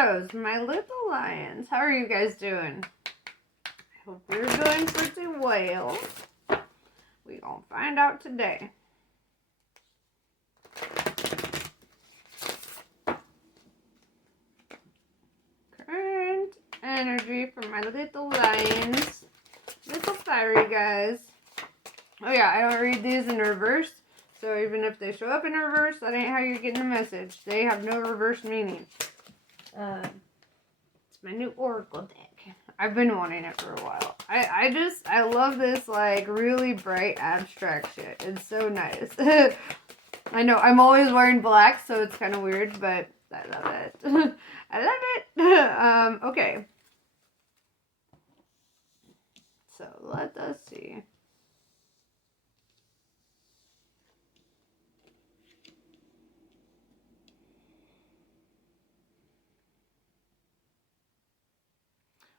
Leos, my little lions. How are you guys doing? I hope you're doing pretty well. We gonna find out today. Current energy for my little lions. Little fiery guys. Oh yeah, I don't read these in reverse. So even if they show up in reverse, that ain't how you're getting the message. They have no reverse meaning. It's my new oracle deck. I've been wanting it for a while. I love this like really bright abstract shit. It's so nice. I know I'm always wearing black, so it's kind of weird, but I love it. I love it. Okay. So let us see.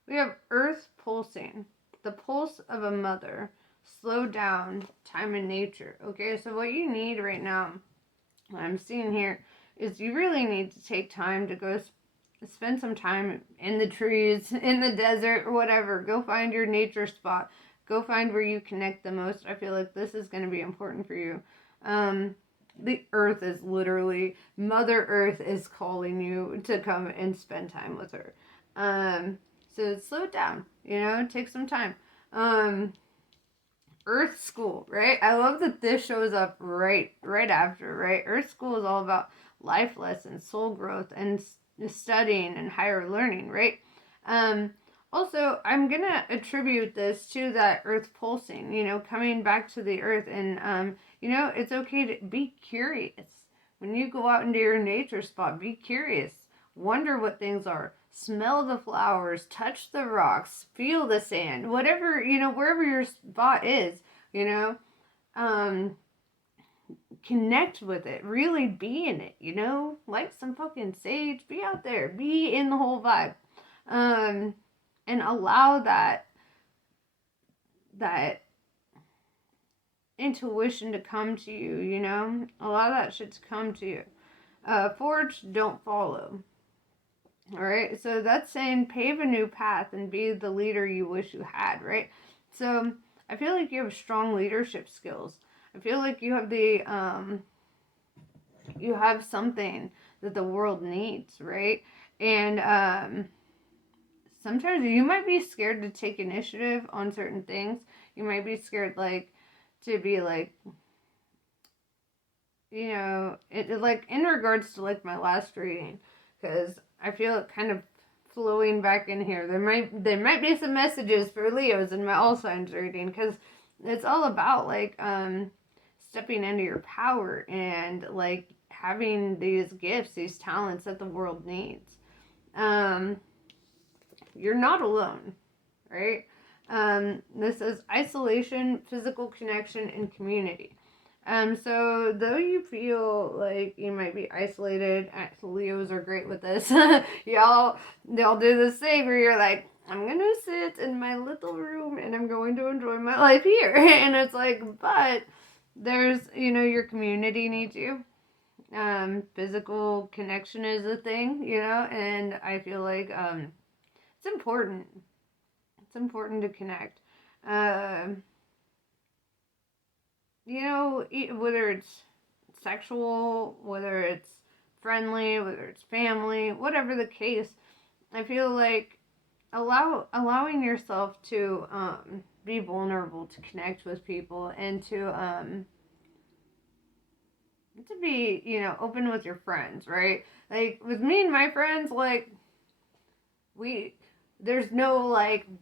We have Earth pulsing, the pulse of a mother, slow down, time in nature. Okay, so what you need right now, what I'm seeing here, is you really need to take time to go spend some time in the trees, in the desert, or whatever. Go find your nature spot. Go find where you connect the most. I feel like this is going to be important for you. The earth is literally, Mother Earth is calling you to come and spend time with her. So slow it down, take some time. Earth School, right? I love that this shows up right after, right? Earth School is all about life lessons, soul growth, and studying and higher learning, right? Also, I'm going to attribute this to that earth pulsing, coming back to the earth. And, it's okay to be curious. When you go out into your nature spot, be curious. Wonder what things are. Smell the flowers, touch the rocks, feel the sand, whatever, wherever your spot is, connect with it, really be in it, like some fucking sage, be out there, be in the whole vibe, and allow that intuition to come to you, allow that shit to come to you. Forge, don't follow. All right, so that's saying pave a new path and be the leader you wish you had, right? So I feel like you have strong leadership skills. I feel like you have you have something that the world needs, right? And sometimes you might be scared to take initiative on certain things. You might be scared, to be like in regards to my last reading, because I feel it kind of flowing back in here. There might be some messages for Leos in my all signs reading, because it's all about stepping into your power and having these gifts, these talents that the world needs. You're not alone, right? This is isolation, physical connection, and community. So though you feel like you might be isolated, Leos are great with this. They'll do the same where you're like, I'm gonna sit in my little room and I'm going to enjoy my life here. And it's but there's, your community needs you. Physical connection is a thing, and I feel like it's important. It's important to connect. Whether it's sexual, whether it's friendly, whether it's family, whatever the case, I feel like allowing yourself to be vulnerable, to connect with people, and to be, open with your friends, right? With me and my friends, there's no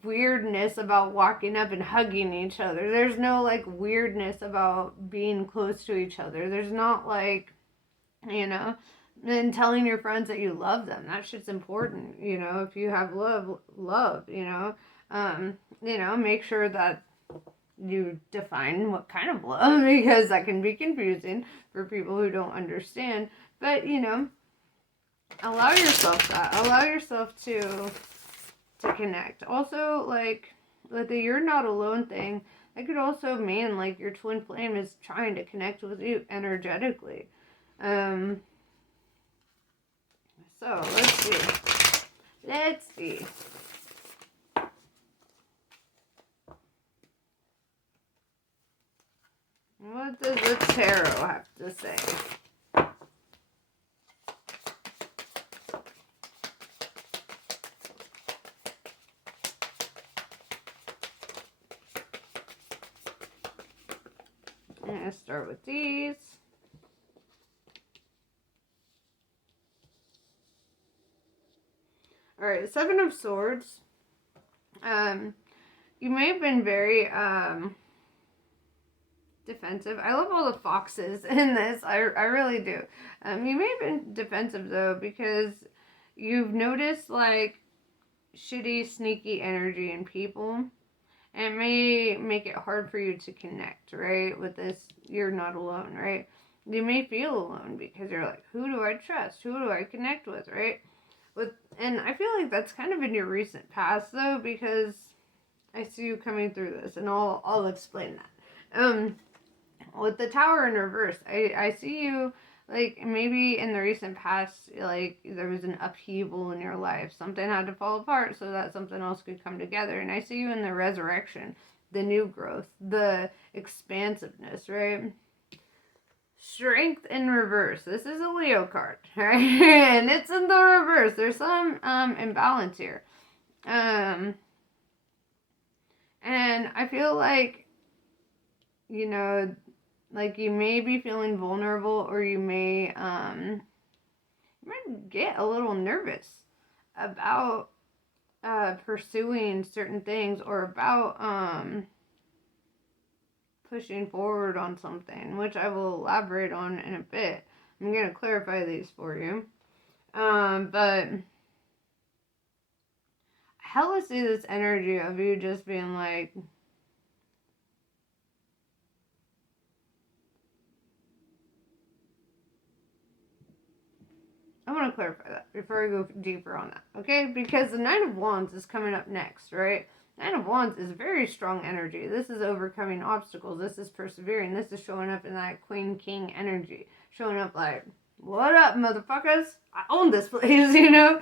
weirdness about walking up and hugging each other. There's no weirdness about being close to each other. There's not and telling your friends that you love them. That shit's important. If you have love, make sure that you define what kind of love, because that can be confusing for people who don't understand. But, allow yourself that. Allow yourself to connect. Also, with the you're not alone thing, that could also mean your twin flame is trying to connect with you energetically. So let's see. Let's see. What does the tarot have to say? I'm going to start with these. Alright, Seven of Swords. You may have been very defensive. I love all the foxes in this. I really do. You may have been defensive though because you've noticed like shitty, sneaky energy in people. And it may make it hard for you to connect, right? With this, you're not alone, right? You may feel alone because you're like, who do I trust? Who do I connect with, right? And I feel like that's kind of in your recent past though, because I see you coming through this, and I'll explain that. With the Tower in reverse, I see you like maybe in the recent past, like there was an upheaval in your life. Something had to fall apart so that something else could come together. And I see you in the resurrection, the new growth, the expansiveness, right? Strength in reverse. This is a Leo card, right? And it's in the reverse. There's some imbalance here. And I feel like, you know, like you may be feeling vulnerable, or you might get a little nervous about pursuing certain things, or about pushing forward on something, which I will elaborate on in a bit. I'm going to clarify these for you. But I hella see this energy of you just being like, I want to clarify that before I go deeper on that, okay? Because the Nine of Wands is coming up next, right? Nine of Wands is very strong energy. This is overcoming obstacles. This is persevering. This is showing up in that Queen King energy. Showing up like, what up, motherfuckers? I own this place, you know?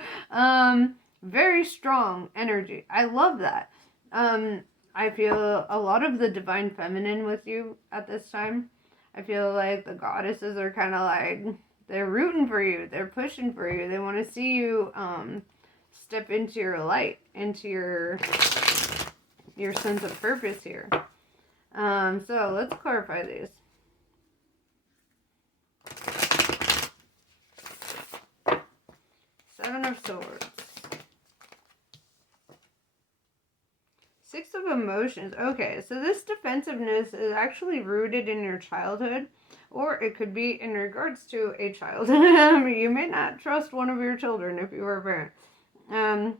Very strong energy. I love that. I feel a lot of the divine feminine with you at this time. I feel like the goddesses are kind of like, they're rooting for you. They're pushing for you. They want to see you step into your light, into your sense of purpose here. So let's clarify these. Seven of Swords. Six of Emotions. Okay, so this defensiveness is actually rooted in your childhood, or it could be in regards to a child. You may not trust one of your children if you are a parent,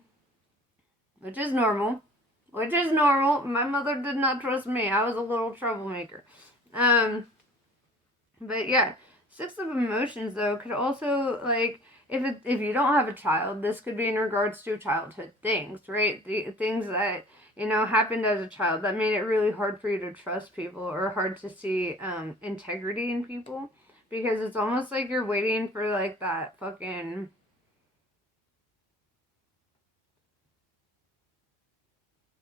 which is normal. Which is normal. My mother did not trust me. I was a little troublemaker. But yeah, Six of Emotions though could also, like, if you don't have a child, this could be in regards to childhood things, right? The things that, you know, happened as a child that made it really hard for you to trust people, or hard to see integrity in people, because it's almost like you're waiting for like that fucking,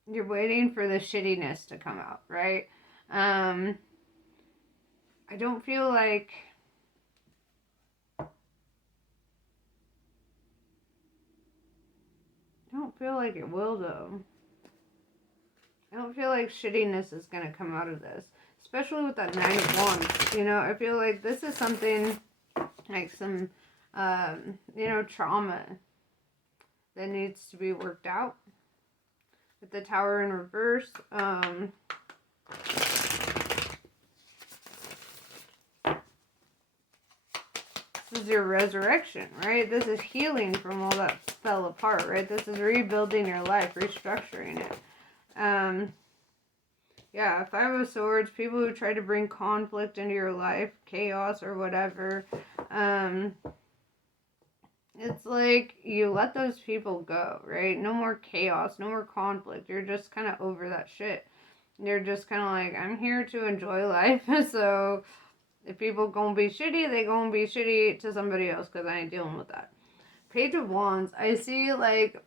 you're waiting for the shittiness to come out, right? I don't feel like, it will though. I don't feel like shittiness is going to come out of this. Especially with that Nine of Wands. You know, I feel like this is something like some, you know, trauma that needs to be worked out. With the Tower in reverse, this is your resurrection, right? This is healing from all that fell apart, right? This is rebuilding your life, restructuring it. Yeah, Five of Swords, people who try to bring conflict into your life, chaos or whatever. It's like you let those people go, right? No more chaos, no more conflict. You're just kind of over that shit. You're just kind of like, I'm here to enjoy life. So if people gonna be shitty, they gonna be shitty to somebody else, because I ain't dealing with that. Page of Wands, I see like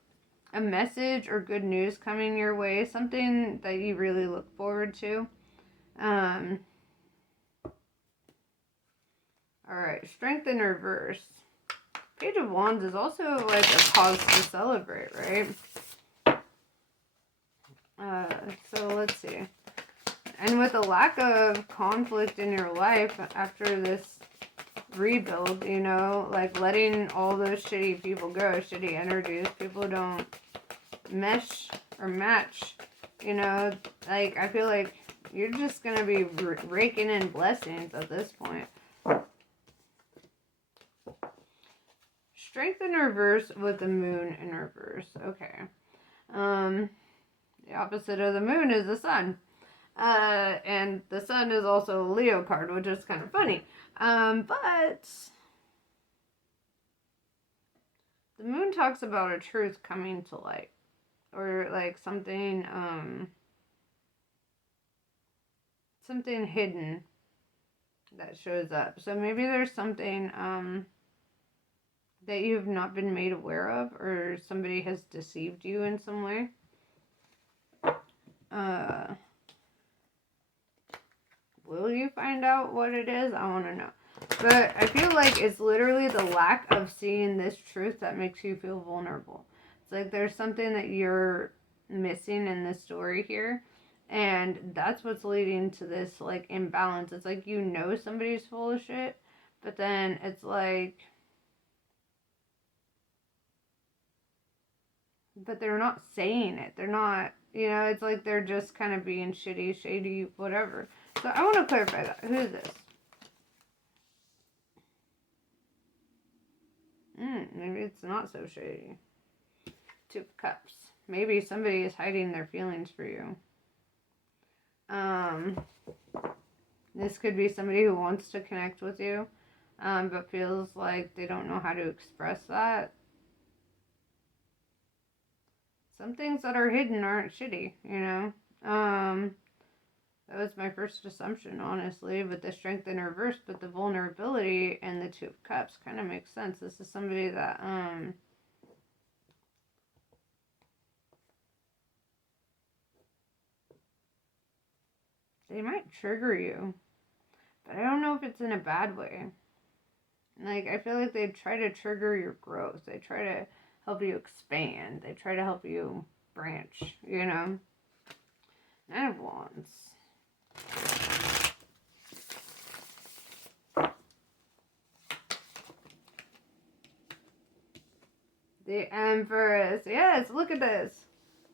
a message or good news coming your way, something that you really look forward to. All right, strength in reverse. Page of Wands is also like a cause to celebrate, right? So let's see. And with a lack of conflict in your life after this rebuild, you know, like letting all those shitty people go, shitty energies, people don't mesh or match, you know, like I feel like you're just gonna be raking in blessings at this point. Strength in reverse with the moon in reverse. Okay. The opposite of the moon is the sun. And the sun is also a Leo card, which is kind of funny. But the moon talks about a truth coming to light. Or like something, something hidden that shows up. So maybe there's something, that you've not been made aware of, or somebody has deceived you in some way. Will you find out what it is? I want to know. But I feel like it's literally the lack of seeing this truth that makes you feel vulnerable. It's like there's something that you're missing in the story here. And that's what's leading to this, like, imbalance. It's like you know somebody's full of shit, but then it's like, but they're not saying it. They're not, you know, it's like they're just kind of being shitty, shady, whatever. So I want to clarify that. Who is this? Maybe it's not so shady. Two of Cups. Maybe somebody is hiding their feelings for you. This could be somebody who wants to connect with you, but feels like they don't know how to express that. Some things that are hidden aren't shitty, you know? That was my first assumption, honestly, with the strength in reverse, but the vulnerability and the Two of Cups kind of makes sense. This is somebody that, they might trigger you, but I don't know if it's in a bad way. Like, I feel like they try to trigger your growth. They try to help you expand. They try to help you branch, you know? Nine of Wands. The Empress. Yes, look at this.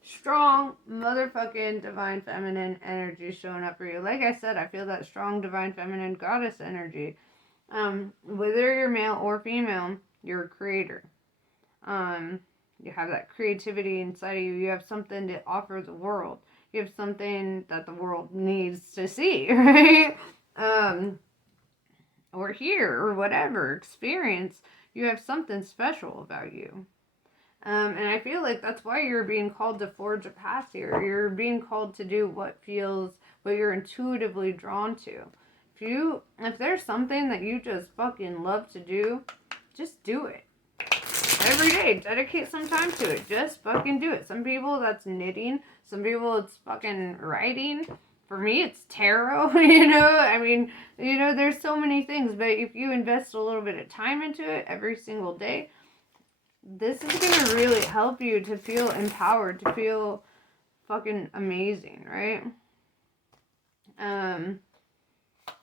Strong motherfucking divine feminine energy showing up for you. Like I said, I feel that strong divine feminine goddess energy. Whether you're male or female, you're a creator. You have that creativity inside of you. You have something to offer the world. You have something that the world needs to see, right? Or hear, or whatever, experience. You have something special about you. And I feel like that's why you're being called to forge a path here. You're being called to do what you're intuitively drawn to. If there's something that you just fucking love to do, just do it. Every day, dedicate some time to it. Just fucking do it. Some people that's knitting. Some people it's fucking writing. For me, it's tarot, you know? I mean, you know, there's so many things. But if you invest a little bit of time into it every single day, this is going to really help you to feel empowered, to feel fucking amazing, right?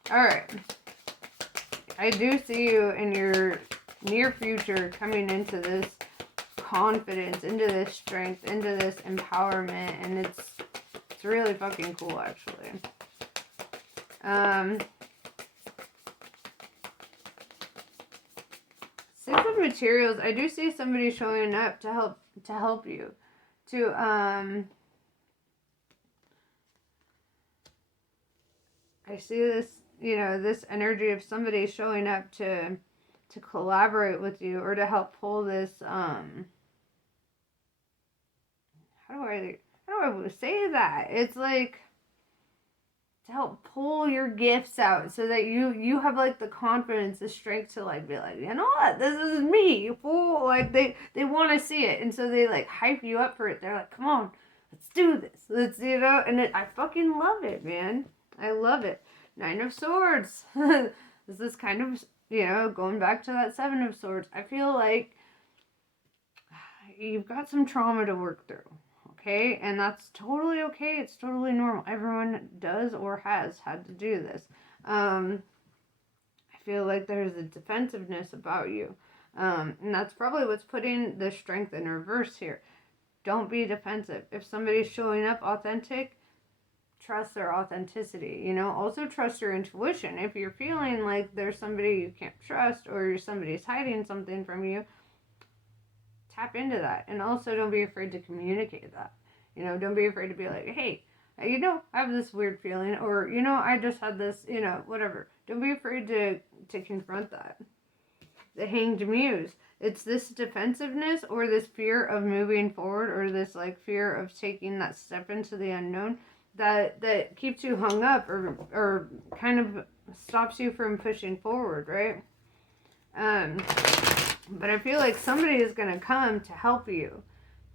Alright. I do see you in your near future coming into this confidence, into this strength, into this empowerment, and it's really fucking cool, actually. Six of Materials. I do see somebody showing up to help you. I see this, you know, this energy of somebody showing up to collaborate with you or to help pull this, how do I say that? It's like, to help pull your gifts out so that you have like the confidence, the strength to like be like, you know what, this is me, fool. Like they want to see it, and so they like hype you up for it. They're like, come on, let's do this, let's, you know. And I fucking love it, man. I love it. Nine of Swords. This is kind of, you know, going back to that Seven of Swords. I feel like you've got some trauma to work through. Okay, and that's totally okay. It's totally normal. Everyone does or has had to do this. I feel like there's a defensiveness about you, and that's probably what's putting the strength in reverse here. Don't be defensive. If somebody's showing up authentic, trust their authenticity. You know, also trust your intuition. If you're feeling like there's somebody you can't trust or somebody's hiding something from you, tap into that. And also don't be afraid to communicate that. You know, don't be afraid to be like, hey, you know, I have this weird feeling, or, you know, I just had this, you know, whatever. Don't be afraid to confront that. The Hanged Muse. It's this defensiveness or this fear of moving forward, or this like fear of taking that step into the unknown that keeps you hung up, or kind of stops you from pushing forward, right? But I feel like somebody is going to come to help you,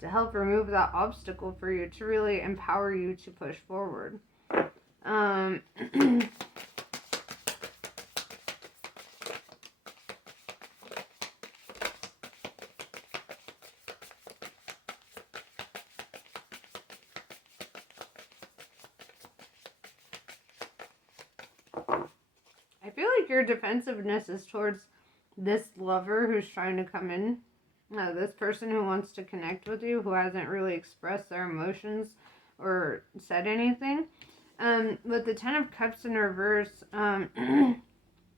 to help remove that obstacle for you, to really empower you to push forward. I feel like your defensiveness is towards this lover who's trying to come in, this person who wants to connect with you, who hasn't really expressed their emotions or said anything. With the Ten of Cups in reverse,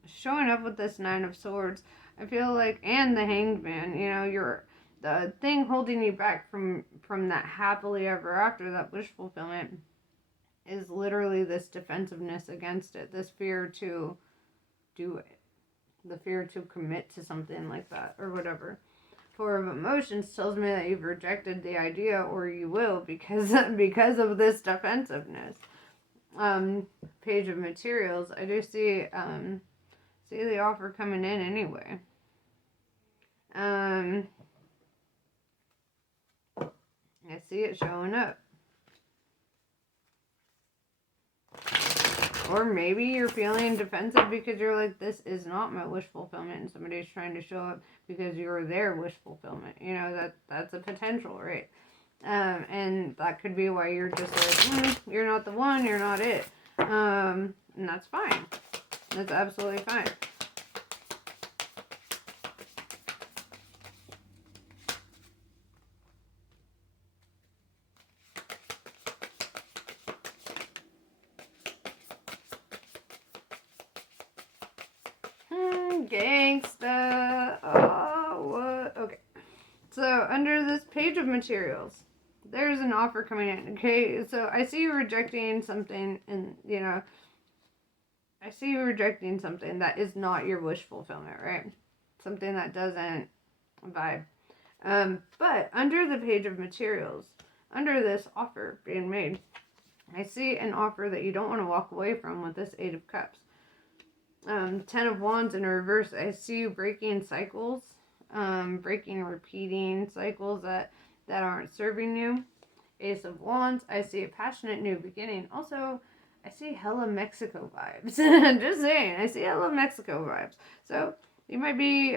showing up with this Nine of Swords, I feel like, and the Hanged Man, you know, you're the thing holding you back from that happily ever after, that wish fulfillment, is literally this defensiveness against it, this fear to do it, the fear to commit to something like that or whatever. Four of Emotions tells me that you've rejected the idea, or you will, because of this defensiveness. Page of Materials. I do see the offer coming in anyway. I see it showing up. Or maybe you're feeling defensive because you're like, this is not my wish fulfillment, and somebody's trying to show up because you're their wish fulfillment. You know, that's a potential, right? And that could be why you're just like, you're not the one, you're not it. And that's fine. That's absolutely fine. Gangsta. Oh, what? Okay. So, under this Page of Materials, there's an offer coming in, okay? So, I see you rejecting something, and, you know, I see you rejecting something that is not your wish fulfillment, right? Something that doesn't vibe. But under the Page of Materials, under this offer being made, I see an offer that you don't want to walk away from with this Eight of Cups. Ten of Wands in reverse, I see you breaking cycles, breaking, repeating cycles that aren't serving you. Ace of Wands, I see a passionate new beginning. Also, I see hella Mexico vibes. Just saying, I see hella Mexico vibes. So, you might be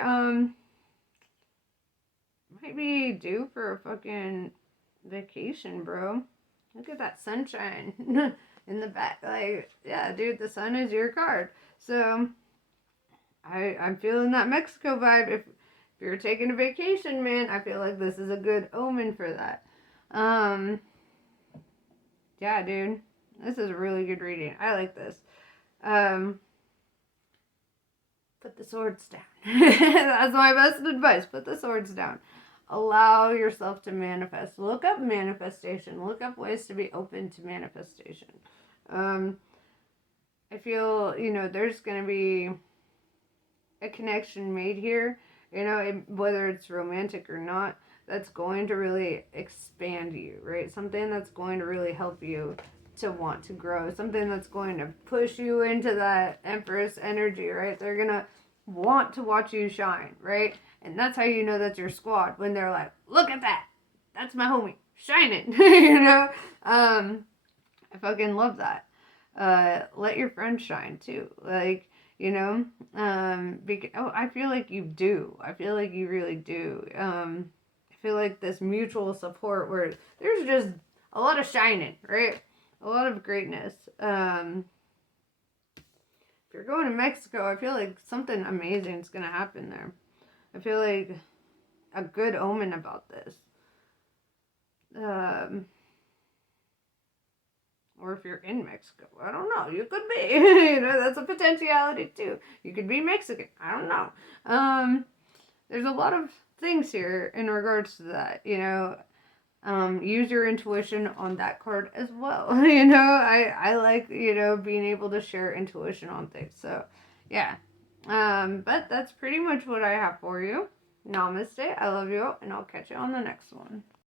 due for a fucking vacation, bro. Look at that sunshine in the back. Like, yeah, dude, the sun is your card. So, I'm feeling that Mexico vibe. If you're taking a vacation, man, I feel like this is a good omen for that. Yeah, dude. This is a really good reading. I like this. Put the swords down. That's my best advice. Put the swords down. Allow yourself to manifest. Look up manifestation. Look up ways to be open to manifestation. I feel, you know, there's going to be a connection made here, you know, whether it's romantic or not, that's going to really expand you, right? Something that's going to really help you to want to grow, something that's going to push you into that Empress energy, right? They're gonna want to watch you shine, right? And that's how you know that's your squad, when they're like, look at that, that's my homie shining. You know, I fucking love that. Let your friends shine too, like, you know, I feel like you do. I feel like you really do. I feel like this mutual support where there's just a lot of shining, right? A lot of greatness. If you're going to Mexico, I feel like something amazing is gonna happen there. I feel like a good omen about this. Or if you're in Mexico, I don't know. You could be. You know, that's a potentiality too. You could be Mexican. I don't know. There's a lot of things here in regards to that. You know, use your intuition on that card as well. You know, I like, you know, being able to share intuition on things. So, yeah. But that's pretty much what I have for you. Namaste. I love you, and I'll catch you on the next one.